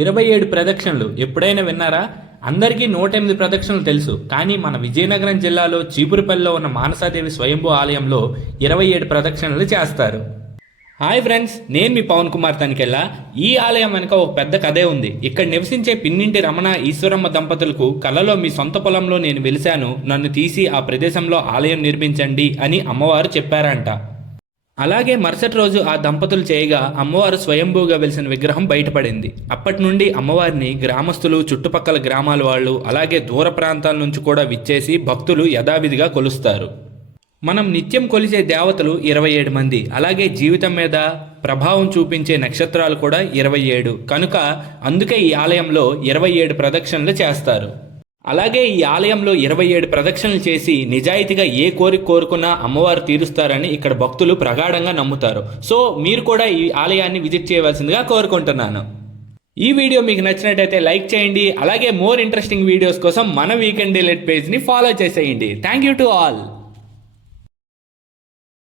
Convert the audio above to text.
27 ప్రదక్షిణలు ఎప్పుడైనా విన్నారా? అందరికీ 108 ప్రదక్షిణలు తెలుసు. కానీ మన విజయనగరం జిల్లాలో చీపురుపల్లిలో ఉన్న మానసాదేవి స్వయంభూ ఆలయంలో 27 ప్రదక్షిణలు చేస్తారు. హాయ్ ఫ్రెండ్స్, నేను మీ పవన్ కుమార్ తనికెళ్ళ. ఈ ఆలయం వెనుక ఒక పెద్ద కథే ఉంది. ఇక్కడ నివసించే పిన్నింటి రమణ ఈశ్వరమ్మ దంపతులకు కలలో మీ సొంత పొలంలో నేను వెలిశాను, నన్ను తీసి ఆ ప్రదేశంలో ఆలయం నిర్మించండి అని అమ్మవారు చెప్పారంట. అలాగే మరుసటి రోజు ఆ దంపతులు చేయగా అమ్మవారు స్వయంభూగా వెలిసిన విగ్రహం బయటపడింది. అప్పటి నుండి అమ్మవారిని గ్రామస్తులు, చుట్టుపక్కల గ్రామాల వాళ్ళు, అలాగే దూర ప్రాంతాల నుంచి కూడా విచ్చేసి భక్తులు యథావిధిగా కొలుస్తారు. మనం నిత్యం కొలిచే దేవతలు 27 మంది. అలాగే జీవితం మీద ప్రభావం చూపించే నక్షత్రాలు కూడా 27. కనుక అందుకే ఈ ఆలయంలో 27 ప్రదక్షిణలు చేస్తారు. అలాగే ఈ ఆలయంలో 27 ప్రదక్షిణలు చేసి నిజాయితీగా ఏ కోరిక కోరుకున్నా అమ్మవారు తీరుస్తారని ఇక్కడ భక్తులు ప్రగాఢంగా నమ్ముతారు. సో మీరు కూడా ఈ ఆలయాన్ని విజిట్ చేయవలసిందిగా కోరుకుంటున్నాను. ఈ వీడియో మీకు నచ్చినట్టయితే లైక్ చేయండి. అలాగే మోర్ ఇంట్రెస్టింగ్ వీడియోస్ కోసం మన వీకెండ్ డిలైట్ పేజ్ని ఫాలో చేసేయండి. Thank you to all.